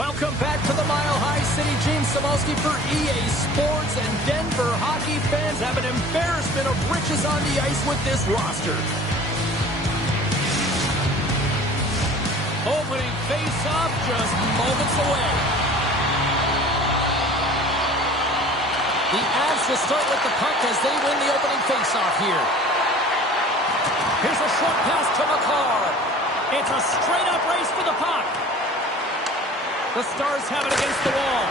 Welcome back to the Mile High City. Gene Samalski for EA Sports, and Denver hockey fans have an embarrassment of riches on the ice with this roster. Opening face-off just moments away. The Avs will start with the puck as they win the opening face-off here. Here's a short pass to Makar. It's a straight-up race for the puck. The Stars have it against the wall.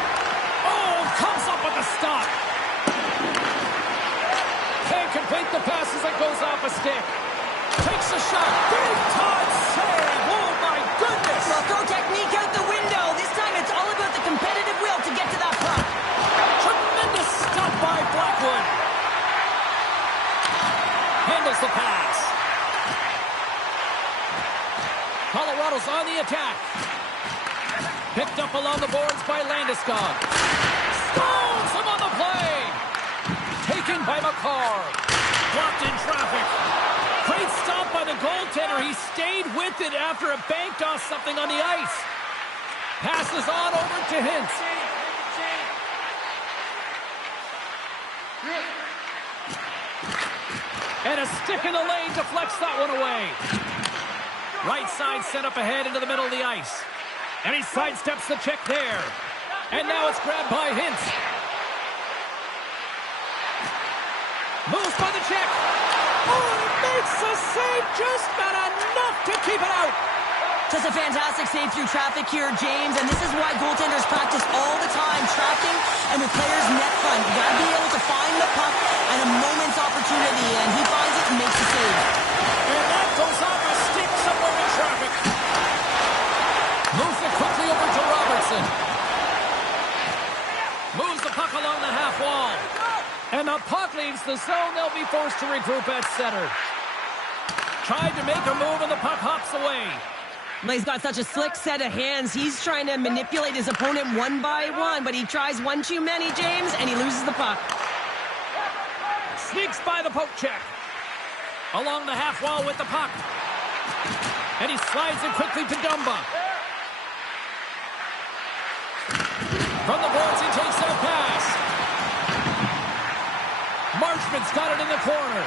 Oh, comes up with a stop. Can't complete the pass as it goes off a stick. Takes a shot. Big time save. Oh, my goodness. Well, throw technique out the window. This time it's all about the competitive will to get to that puck. Tremendous stop by Blackwood. Handles the pass. Colorado's on the attack. Picked up along the boards by Landeskog. Stones him on the play. Taken by Makar. Blocked in traffic. Great stop by the goaltender. He stayed with it after it banked off something on the ice. Passes on over to Hintz. And a stick in the lane deflects that one away. Right side set up ahead into the middle of the ice. And he sidesteps the check there. And now it's grabbed by Hintz. Moves by the check. Oh, he makes the save, just not enough to keep it out. Just a fantastic save through traffic here, James. And this is why goaltenders practice all the time, tracking and with players net front. You gotta be able to find the puck at a moment's opportunity, and he finds it and makes the save. And that goes off a stick somewhere in traffic. Moves it quickly over to Robertson. Moves the puck along the half wall. And the puck leaves the zone. They'll be forced to regroup at center. Tried to make a move and the puck hops away. Well, he's got such a slick set of hands. He's trying to manipulate his opponent one by one, but he tries one too many, James, and he loses the puck. Sneaks by the poke check. Along the half wall with the puck. And he slides it quickly to Dumba. From the boards, he takes a pass. Marchment's got it in the corner.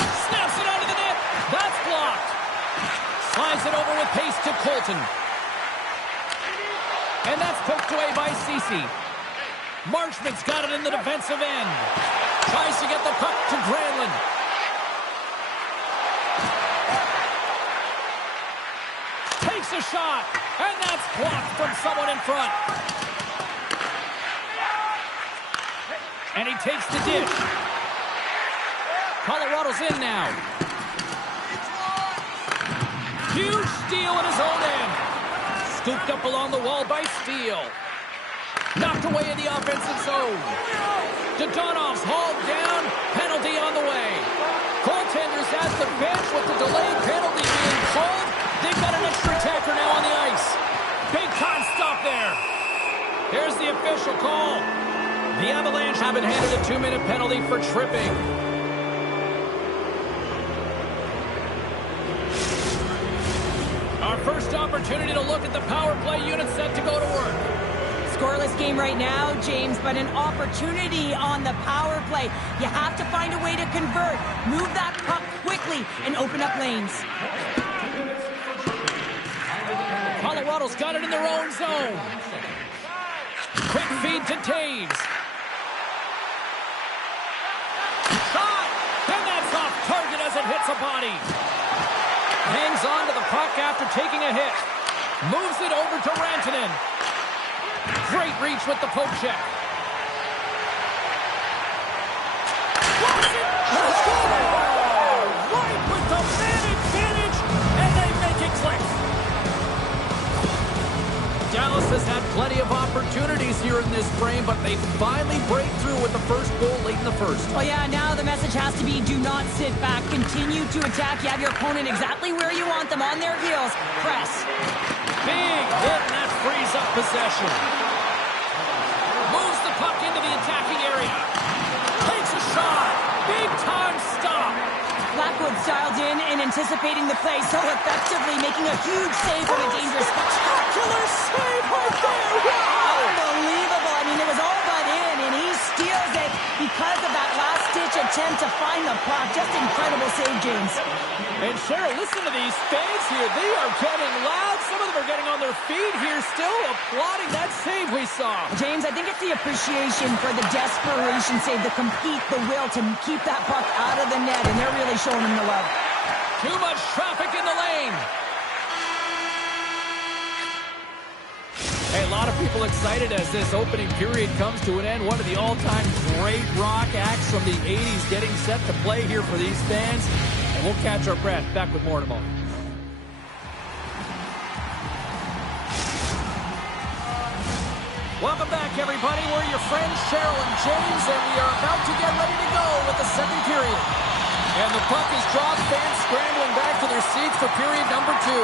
Snaps it out of the net. That's blocked. Slides it over with pace to Colton. And that's poked away by Ceci. Marchment's got it in the defensive end. Tries to get the puck to Granlund. Takes a shot. And that's blocked from someone in front. And he takes the dish. Colorado's in now. Huge steal in his own end. Scooped up along the wall by Steele. Knocked away in the offensive zone. Dodonov's hauled down. Penalty on the way. Goaltenders at the bench with the delayed penalty being called. They've got an extra attacker now on the ice. Big time stop there. Here's the official call. The Avalanche have been handed a 2-minute penalty for tripping. Our first opportunity to look at the power play unit set to go to work. Scoreless game right now, James, but an opportunity on the power play. You have to find a way to convert. Move that puck quickly and open up lanes. Colorado's got it in their own zone. Quick feed to Taves. Shot! And that's off target as it hits a body. Hangs on to the puck after taking a hit. Moves it over to Rantanen. Great reach with the poke check. Blocks it! Right with the man advantage, and they make it click. Dallas has had plenty of opportunities here in this frame, but they finally break through with the first goal late in the first. Oh yeah, now the message has to be do not sit back. Continue to attack. You have your opponent exactly where you want them, on their heels. Press. Big hit, and that frees up possession. Moves the puck into the attacking area. Takes a shot. Big time stop. Blackwood's dialed in and anticipating the play so effectively, making a huge save from a dangerous spot. Spectacular save right there! Wow! Unbelievable. I mean, it was all but in, and he steals it because of that last-ditch attempt to find the puck. Just incredible save, James. And Cheryl, listen to these fans here. They are getting loud. Some of them are getting on their feet here, still applauding that save we saw. James, I think it's the appreciation for the desperation save, the compete, the will to keep that puck out of the net, and they're really showing him the love. Too much traffic in the lane. Hey, a lot of people excited as this opening period comes to an end. One of the all-time great rock acts from the 80s getting set to play here for these fans. And we'll catch our breath. Back with more in a moment. Welcome back, everybody. We're your friends, Cheryl and James, and we are about to get ready to go with the second period. And the puck is dropped. Fans scrambling back to their seats for period number 2.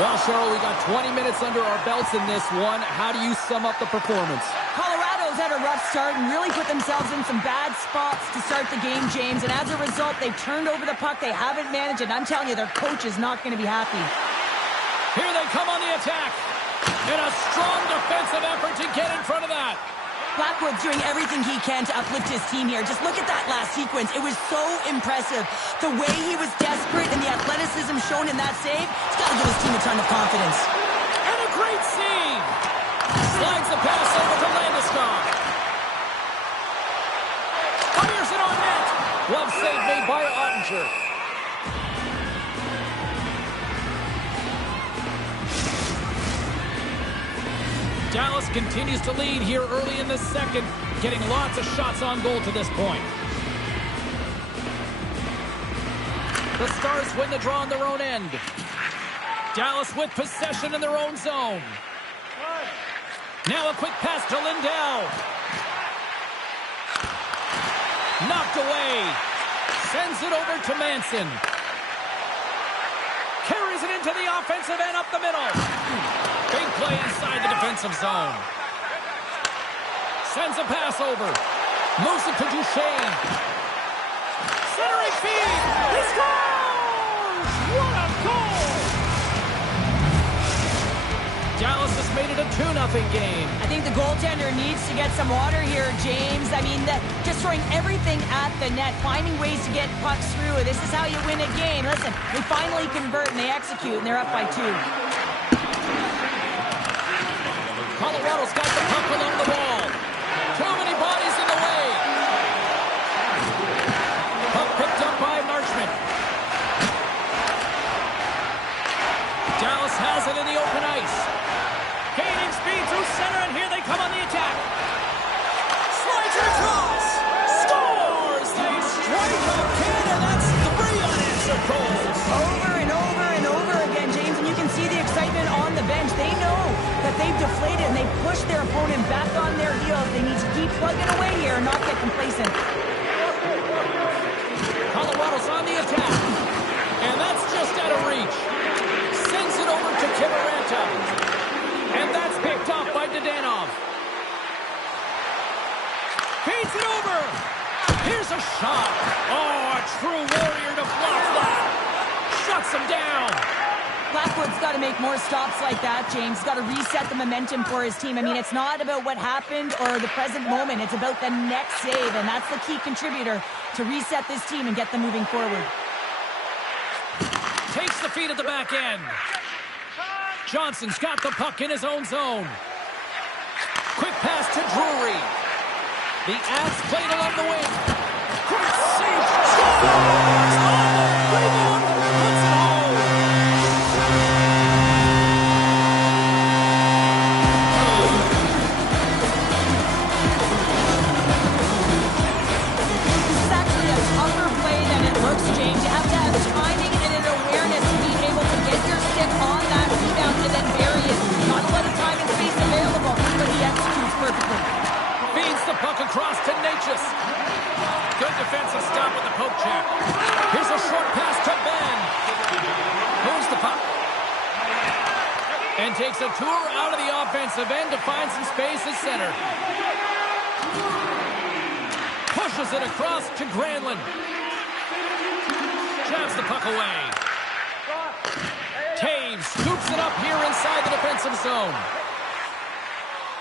Well, Cheryl, we got 20 minutes under our belts in this one. How do you sum up the performance? Colorado's had a rough start and really put themselves in some bad spots to start the game, James. And as a result, they've turned over the puck. They haven't managed it. I'm telling you, their coach is not going to be happy. Here they come on the attack. And a strong defensive effort to get in front of that. Blackwood's doing everything he can to uplift his team here. Just look at that last sequence. It was so impressive. The way he was desperate and the athleticism shown in that save, it's got to give his team a ton of confidence. And a great save. Slides the pass over to Landeskog. Fires it on net. Glove save made by Ottinger. Dallas continues to lead here early in the second, getting lots of shots on goal to this point. The Stars win the draw on their own end. Dallas with possession in their own zone. Now a quick pass to Lindell. Knocked away. Sends it over to Manson. Carries it into the offensive end up the middle. Big play inside the defensive zone. Sends a pass over. Moves it to Duchesne. Centering feed. He scores! What a goal! Dallas has made it a 2-0 game. I think the goaltender needs to get some water here, James. I mean, just throwing everything at the net, finding ways to get pucks through. This is how you win a game. Listen, they finally convert and they execute, and they're up by 2. Colorado's got the puck along the wall. Too many bodies in the way. Puck picked up by Marchment. Dallas has it in the open ice. Gaining speed through center, and here they come on the attack. Slides it across. Scores! They strike again, and that's 3 unanswered goals. Over and over and over again, James, and you can see the excitement on the bench. They know that they've deflated and they've pushed their opponent back on their heels. They need to keep plugging away here and not get complacent. Colorado's on the attack. And that's just out of reach. Sends it over to Kiviranta. And that's picked off by Dadonov. Feeds it over. Here's a shot. Oh, a true warrior to block that. Shuts him down. Blackwood's got to make more stops like that, James. Got to reset the momentum for his team. I mean, it's not about what happened or the present moment. It's about the next save, and that's the key contributor to reset this team and get them moving forward. Takes the feed at the back end. Johnson's got the puck in his own zone. Quick pass to Drury. The Avs played along the wing. Great save. Scores! Oh, rebound. Puts it home. This is actually a tougher play than it looks, James. You have to have timing and an awareness to be able to get your stick on that rebound and then bury it. Not a lot of time and space available, but he executes perfectly. Feeds the puck across to Natchez. Good defensive stop with the poke check. Here's a short pass to Ben. Moves the puck. And takes a tour out of the offensive end to find some space at center. Pushes it across to Granlund. Jabs the puck away. Taves scoops it up here inside the defensive zone.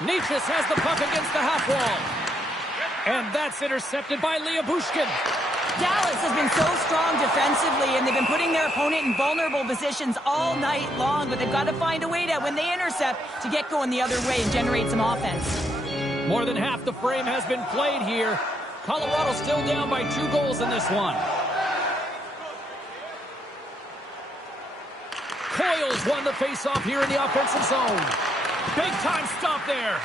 Necas has the puck against the half wall. And that's intercepted by Lyubushkin. Dallas has been so strong defensively, and they've been putting their opponent in vulnerable positions all night long, but they've got to find a way to, when they intercept, to get going the other way and generate some offense. More than half the frame has been played here. Colorado still down by 2 goals in this one. Coyles won the faceoff here in the offensive zone. Big time stop there.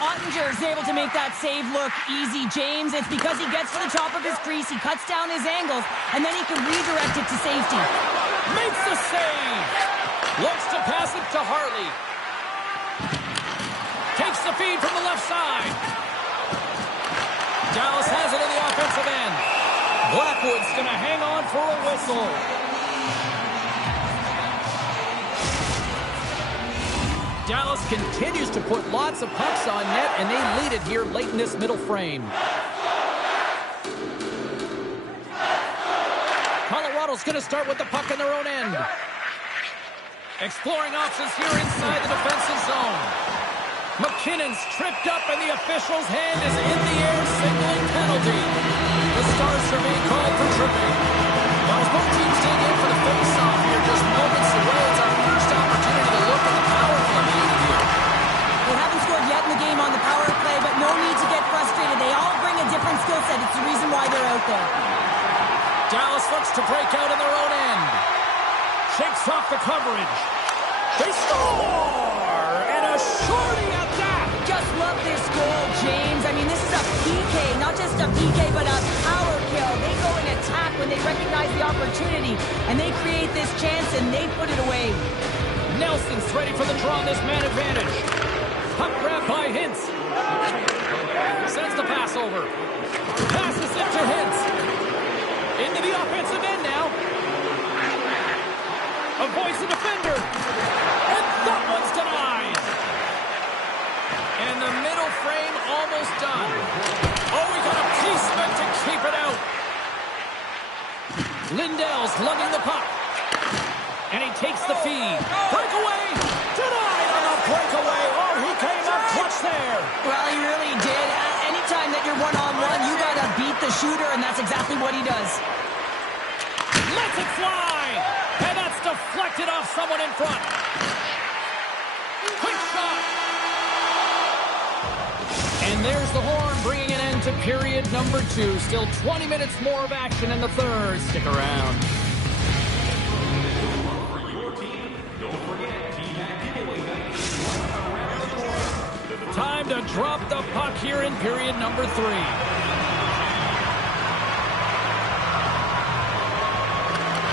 Ottinger is able to make that save look easy, James. It's because he gets to the top of his crease, he cuts down his angles, and then he can redirect it to safety. Makes the save. Looks to pass it to Harley. Takes the feed from the left side. Dallas has it in the offensive end. Blackwood's going to hang on for a whistle. Dallas continues to put lots of pucks on net, and they lead it here late in this middle frame. Colorado's going to start with the puck in their own end. Exploring options here inside the defensive zone. McKinnon's tripped up, and the official's hand is in the air, signaling penalty. The Stars are being called for tripping. While both teams dig in for the face-off here, just moments away, it's our first opportunity to look at the power play unit here. They haven't scored yet in the game on the power play, but no need to get frustrated. They all bring a different skill set. It's the reason why they're out there. Dallas looks to break out in their own end. Shakes off the coverage. They score! And a shorty at that! Just love this goal, James. I mean, this is a PK, not just a PK, but a power kill. They go and attack when they recognize the opportunity, and they create this chance, and they put it away. Nelson's ready for the draw on this man advantage. Puck grab by Hintz. Sends the pass over. Passes it to Hintz. Into the offensive end now. Avoids the defender. And that one's denied. And the middle frame almost done. Oh, we got a placement to keep it out. Lindell's lugging the puck. And he takes the feed. Breakaway! Denied on the breakaway! Oh, he came up clutch there! Well, he really did. Anytime that you're one-on-one, you got to beat the shooter, and that's exactly what he does. Lets it fly! And that's deflected off someone in front. Quick shot! And there's the horn, bringing an end to period number 2. Still 20 minutes more of action in the third. Stick around. Time to drop the puck here in period number 3.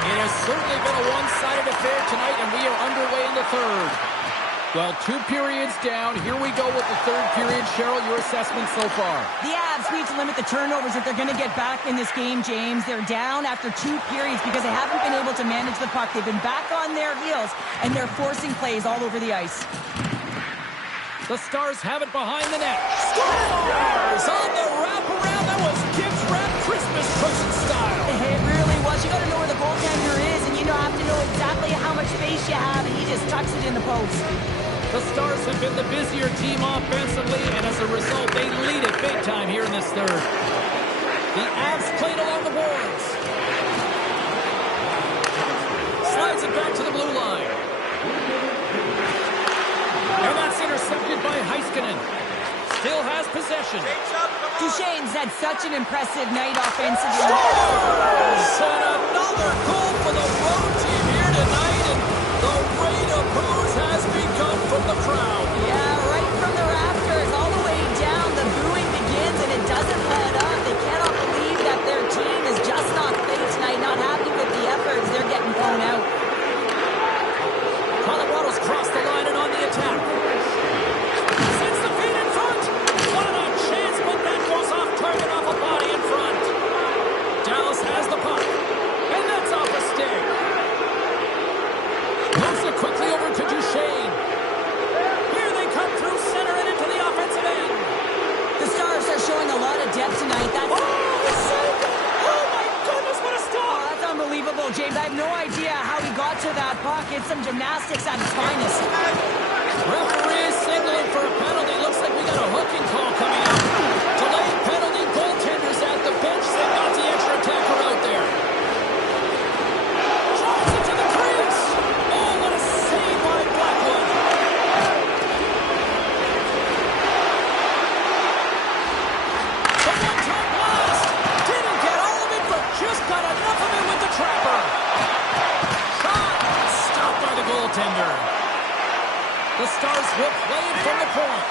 It has certainly been a one-sided affair tonight, and we are underway in the third. Well, 2 periods down. Here we go with the third period. Cheryl, your assessment so far? The Avs need to limit the turnovers if they're going to get back in this game, James. They're down after 2 periods because they haven't been able to manage the puck. They've been back on their heels, and they're forcing plays all over the ice. The Stars have it behind the net. Stars on the wraparound. That was Gibbs wrap Christmas present style. It really was. You got to know where the goaltender is, and you have to know exactly how much space you have, and he just tucks it in the post. The Stars have been the busier team offensively, and as a result, they lead it big time here in this third. The Avs played along the boards. Slides it back to the blue line. And that's intercepted by Heiskanen. Still has possession. Duchesne's had such an impressive night offensively. Stars! And another goal for the road team here tonight. And the rate of booze has begun from the crowd. Yeah, right from the rafters all the way down. The booing begins, and it doesn't let up. They cannot believe that their team is just not playing tonight, not happy with the efforts. They're getting thrown out. Colorado's crossed the line and on the attack. Sends the feet in front. What a chance, but that goes off target off a body in front. Dallas has the puck. And that's off a stick. Moves it quickly over to Duchesne. Here they come through center and into the offensive end. The Stars are showing a lot of depth tonight. That's Oh, the save! Oh, my goodness, what a stop! that's unbelievable, James. I have no idea how he got to that puck. It's some gymnastics at its finest. Referee signaling for a penalty. Looks like we got a hooking call coming up. Delayed penalty. Goaltenders at the bench. They got the extra attacker out there. Drives it to the crease. Oh, what a save by Blackwood. The one-time blast. Didn't get all of it, but just got enough of it with the trapper. Shot. Stopped by the goaltender. The Stars will play it from the point.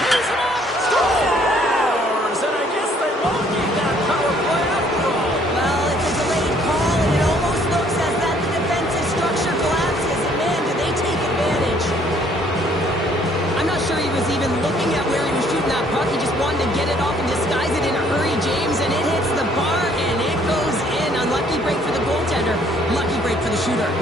Here's him up. Scores! And I guess they won't need that power play after all. Well, it's a delayed call, and it almost looks as that the defensive structure collapses. And man, do they take advantage. I'm not sure he was even looking at where he was shooting that puck. He just wanted to get it off and disguise it in a hurry, James. And it hits the bar, and it goes in. Unlucky break for the goaltender. Lucky break for the shooter.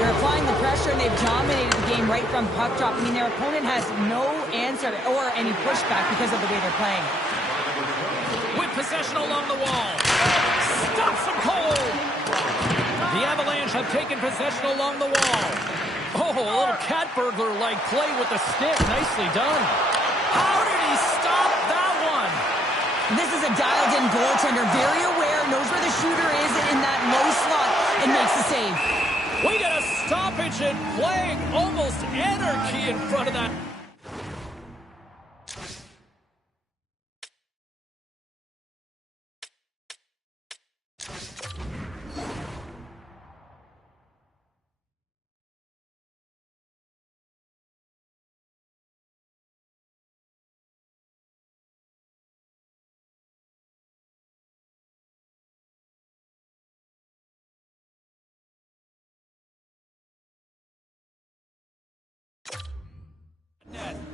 They're applying the pressure, and they've dominated the game right from puck drop. I mean, their opponent has no answer or any pushback because of the way they're playing. With possession along the wall. Stops him cold. The Avalanche have taken possession along the wall. Oh, a little cat burglar-like play with the stick. Nicely done. How did he stop that one? This is a dialed-in goaltender. Very aware, knows where the shooter is in that low slot, and makes the save. We got a stoppage in play. Almost anarchy in front of that.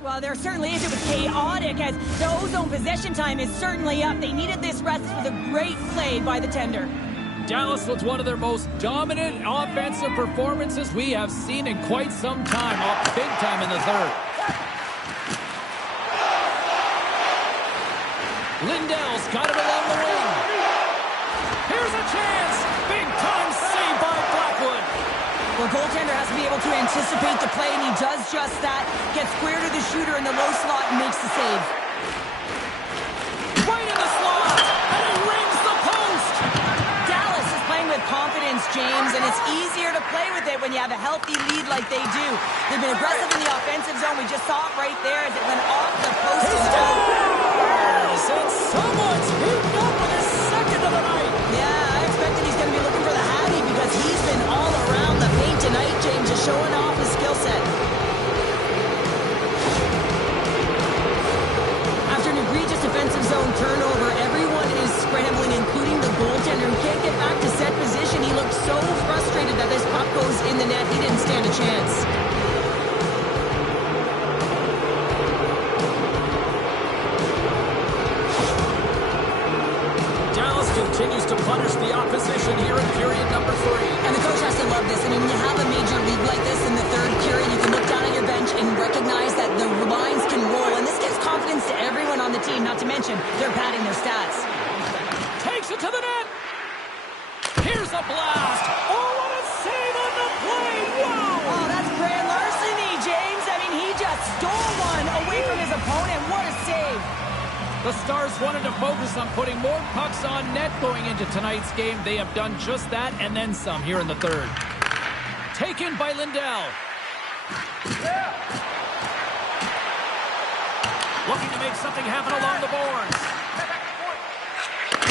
Well, there certainly is. It was chaotic as the ozone possession time is certainly up. They needed this rest for the great play by the tender. Dallas was one of their most dominant offensive performances we have seen in quite some time. Up big time in the third. Lindell's got it along the wing. Here's a chance. Big time save by Blackwood. Well, goaltender has to be able to anticipate the play, and he does just that. Gets square to the shooter in the low slot and makes the save. Right in the slot, and he rings the post. Dallas is playing with confidence, James, and it's easier to play with it when you have a healthy lead like they do. They've been aggressive in the offensive zone. We just saw it right there as it went off the post. And someone's heating up with his second of the night. Yeah, I expected he's going to be looking for the Hattie because he's been all around the paint tonight, James, just showing off his skill set. After an egregious defensive zone turnover, everyone is scrambling, including the goaltender who can't get back to set position. He looked so frustrated that this puck goes in the net. He didn't stand a chance. Continues to punish the opposition here in period number 3. And the coach has to love this. I mean, when you have a major league like this in the third period, you can look down at your bench and recognize that the lines can roll. And this gives confidence to everyone on the team, not to mention they're padding their stats. Takes it to the net. Here's a blast. Oh, what a save on the play. Wow. Oh, that's grand larceny, James. I mean, he just stole one away from his opponent. What a save. The Stars wanted to focus on putting more pucks on net going into tonight's game. They have done just that and then some here in the third. Taken by Lindell. Looking to make something happen along the boards.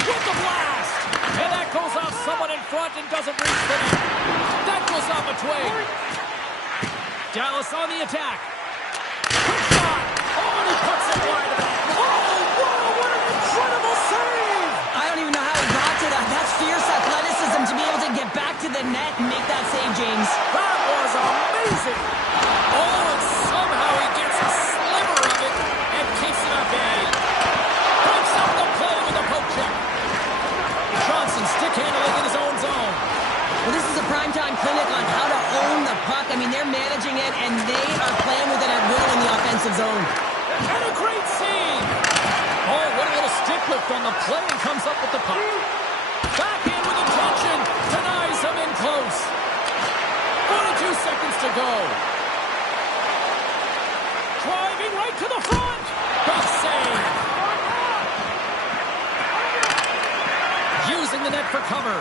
With the blast! And that goes off someone in front and doesn't reach the net. That goes off a twig. Dallas on the attack. Quick shot! Oh, and he puts it wide of the net. Incredible save! I don't even know how he got to that. That's fierce athleticism to be able to get back to the net and make that save, James. That was amazing! Oh, and somehow he gets a sliver I mean, they're managing it, and they are playing with it at will in the offensive zone. And a great scene. Oh, what a little stick lift on the play, and comes up with the puck. Back in with intention. Denies him in close. 42 seconds to go. Driving right to the front. Big save. Using the net for cover.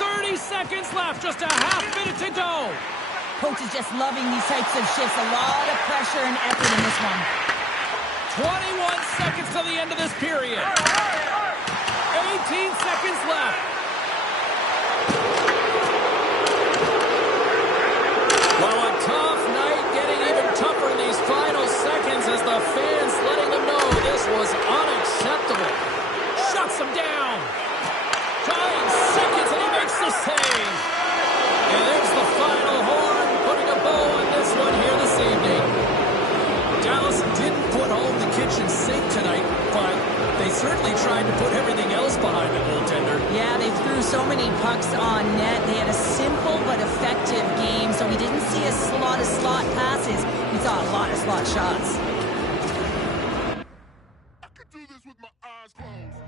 30 seconds left. Just a half minute to go. Coach is just loving these types of shifts. A lot of pressure and effort in this one. 21 seconds to the end of this period. 18 seconds left. Well, a tough night, getting even tougher in these final seconds as the fans letting them know this was unacceptable. Shuts them down. 9 seconds and he makes the save. And there's the final horn, putting a bow on this one here this evening. Dallas didn't put home the kitchen sink tonight, but they certainly tried to put everything else behind the goaltender. Yeah, they threw so many pucks on net. They had a simple but effective game, so we didn't see a lot of slot passes. We saw a lot of slot shots. I could do this with my eyes closed.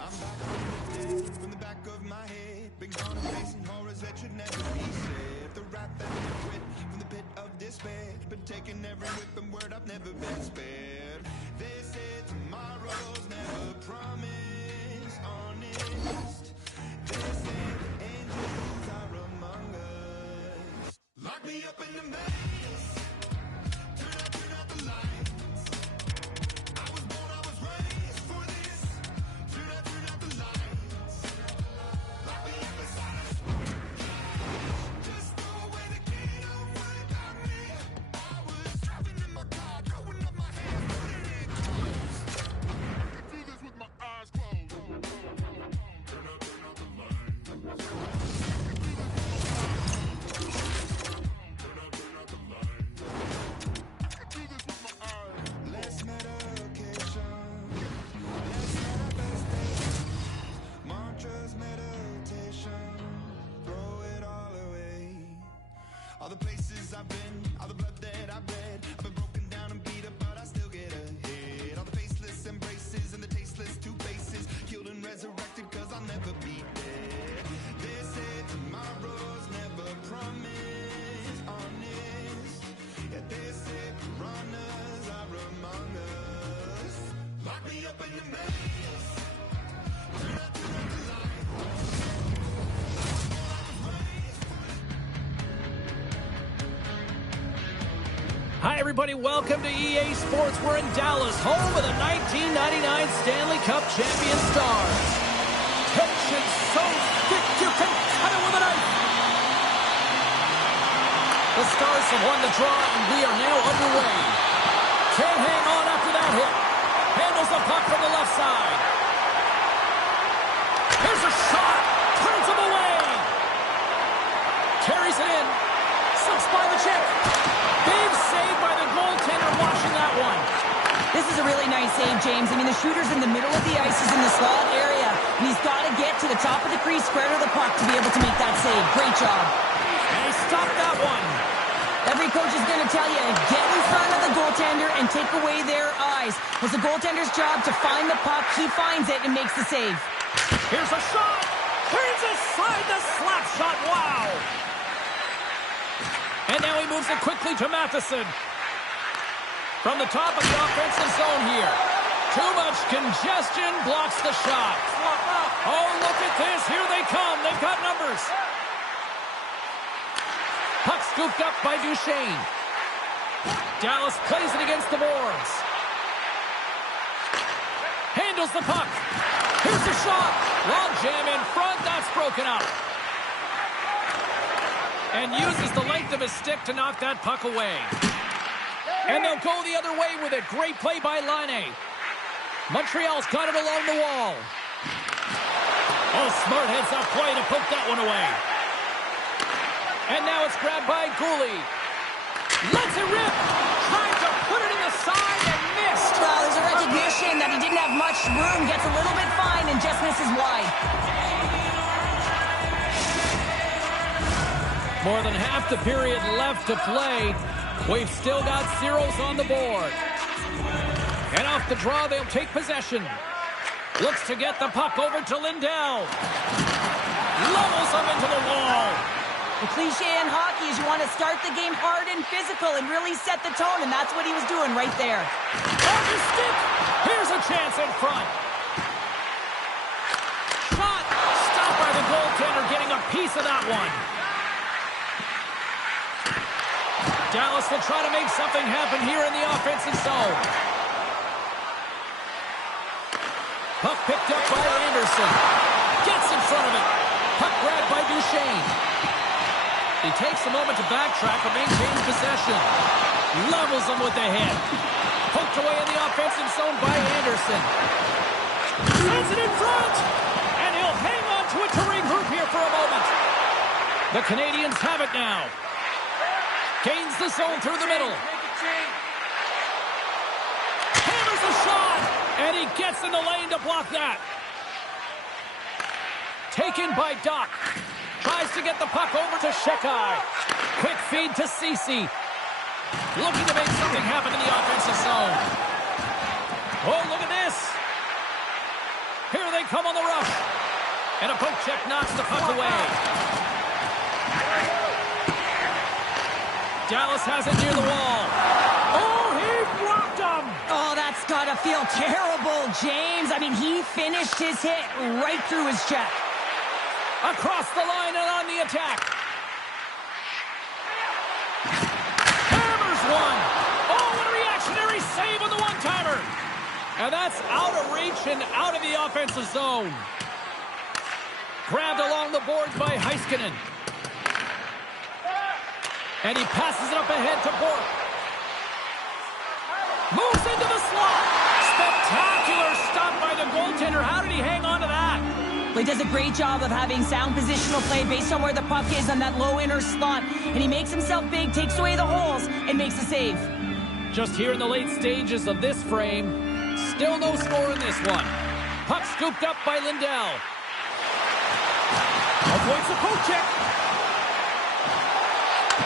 I'm back from the back of my head. Been gone and facing horrors that should never be said. The rap that I quit from the pit of despair. Been taking every whip and word I've never been spared. They said tomorrow's never promised. Honest. They said the angels are among us. Lock me up in the maze. Turn out the lights. I was born, I was raised for this. Turn out the lights. Lock me up inside a just throw away the key, don't worry about me. I was driving in my car, throwing up my hands, putting it close. I could do this with my eyes closed. Turn out the lights. Turn out the lights. I could do this with my eyes. Less medication. Less manifestation. Mantras, meditation. Throw it all away. All the places I've been, all the blood that I've bled. I've been broken down and beat up, but I still get ahead. All the faceless embraces and the tasteless two faces. Killed and resurrected, cause I'll never be dead. They said tomorrow's never promised. Honest. Yeah, they said piranhas are among us. Lock me up in the maze. Turn out the lights. Hi, everybody. Welcome to EA Sports. We're in Dallas, home of the 1999 Stanley Cup champion Stars. Tension so thick you can cut it with a knife. The Stars have won the draw, and we are now underway. Can't hang on after that hit. Handles the puck from the left side. Here's a shot. Turns him away. Carries it in. Slips by the check. Big save by the goaltender, washing that one. This is a really nice save, James. I mean, the shooter's in the middle of the ice. He's in the slot area, and he's got to get to the top of the crease, square to the puck to be able to make that save. Great job. And he stopped that one. Every coach is going to tell you, get in front of the goaltender and take away their eyes. It's the goaltender's job to find the puck. He finds it and makes the save. Here's a shot. Turns aside the slap shot. Wow. And now he moves it quickly to Matheson. From the top of the offensive zone here. Too much congestion blocks the shot. Oh, look at this. Here they come. They've got numbers. Puck scooped up by Duchesne. Dallas plays it against the boards. Handles the puck. Here's the shot. Long jam in front. That's broken up. And uses the length of his stick to knock that puck away. And they'll go the other way with it. Great play by Laine. Montreal's got it along the wall. Oh, smart heads up play to poke that one away. And now it's grabbed by Gouli. Lets it rip. Tried to put it in the side and missed. Well, there's room, gets a little bit fine, and just misses wide. More than half the period left to play. We've still got zeros on the board. And off the draw, they'll take possession. Looks to get the puck over to Lindell. Levels him into the wall. The cliche in hockey is you want to start the game hard and physical and really set the tone, and that's what he was doing right there. On the stick. Here's a chance in front. Shot. Stopped by the goaltender, getting a piece of that one. Dallas will try to make something happen here in the offensive zone. Puck picked up by Anderson. Gets in front of it. Puck grabbed by Duchesne. He takes a moment to backtrack and maintains possession. Levels him with the head. Poked away in the offensive zone by Anderson. Sends it in front. And he'll hang on to it to regroup here for a moment. The Canadians have it now. Gains the zone through the middle. Hammers a shot. And he gets in the lane to block that. Taken by Doc. Tries to get the puck over to Shekai. Quick feed to Ceci. Looking to make something happen in the offensive zone. Oh, look at this. Here they come on the rush. And a poke check knocks the puck away. Dallas has it near the wall. Oh, he blocked him. Oh, that's got to feel terrible, James. I mean, he finished his hit right through his check. Across the line and on the attack. Hammers one. Oh, what a reactionary save on the one-timer. And that's out of reach and out of the offensive zone. Grabbed along the boards by Heiskanen. And he passes it up ahead to Bork. Moves into the slot. Spectacular stop by the goaltender. How did he hang on to that? Well, he does a great job of having sound positional play based on where the puck is on that low inner slot. And he makes himself big, takes away the holes, and makes a save. Just here in the late stages of this frame, still no score in this one. Puck scooped up by Lindell. Avoids the poke check.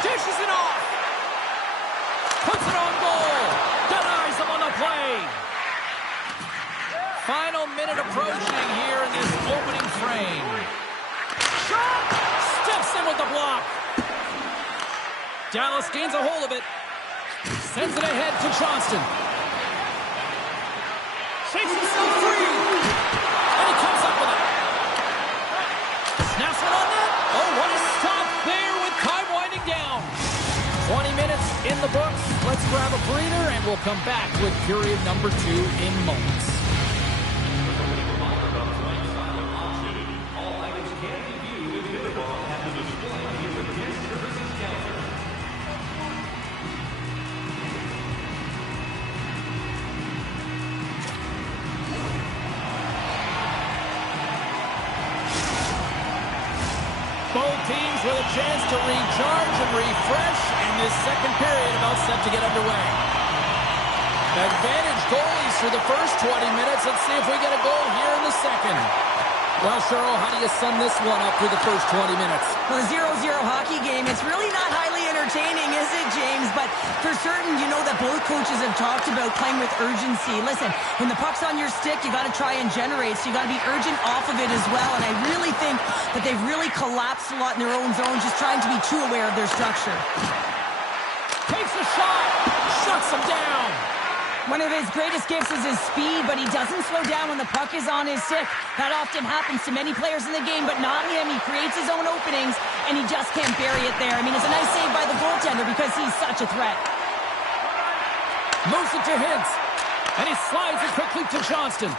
Dishes it off. Puts it on goal. Denies him on the play. Final minute approaching here in this opening frame. Shot! Steps in with the block. Dallas gains a hold of it. Sends it ahead to Johnston. Shakes himself free. And he comes up with it. Snaps one on net. Oh, what a stop there with time winding down. 20 minutes in the books. Let's grab a breather and we'll come back with period number 2 in moments. Both teams with a chance to recharge and refresh, and this second period about set to get underway. Advantage goalies for the first 20 minutes. Let's see if we get a goal here in the second. Well, Cheryl, how do you sum this one up through the first 20 minutes? Well, a 0-0 hockey game, it's really not highly entertaining, is it, James? But for certain, you know that both coaches have talked about playing with urgency. Listen, when the puck's on your stick, you got to try and generate, so you got to be urgent off of it as well. And I really think that they've really collapsed a lot in their own zone, just trying to be too aware of their structure. Takes a shot, shuts him down. One of his greatest gifts is his speed, but he doesn't slow down when the puck is on his stick. That often happens to many players in the game, but not him. He creates his own openings, and he just can't bury it there. I mean, it's a nice save by the goaltender because he's such a threat. Moves it to Hintz, and he slides it quickly to Johnston.